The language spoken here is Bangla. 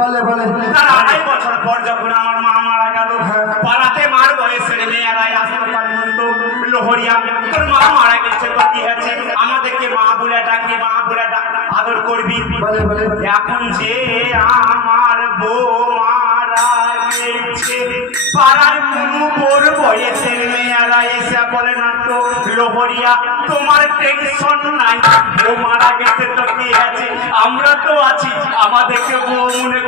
বলে বলে তার 2.5 বছর পর যখন আমার মা মারা গেল, পাড়াতে মার বয়সের মেয়েরাই আসতে পারত লোহরিয়া তোর মা মারা গেছে তো কি আছে, আমাদেরকে মা বলে ডাকবি, মা বলে আদর করবি। বলে বলে এখন যে আমার বউ মারা গেছে, পাড়ার বোর বয়সের মেয়েরা এসে বলে না তো লোহরিয়া তোমার টেনশন নাই, ও মারা গেছে তো কি আছে, আমরা তো আছি, আমাদেরকে বউ মনে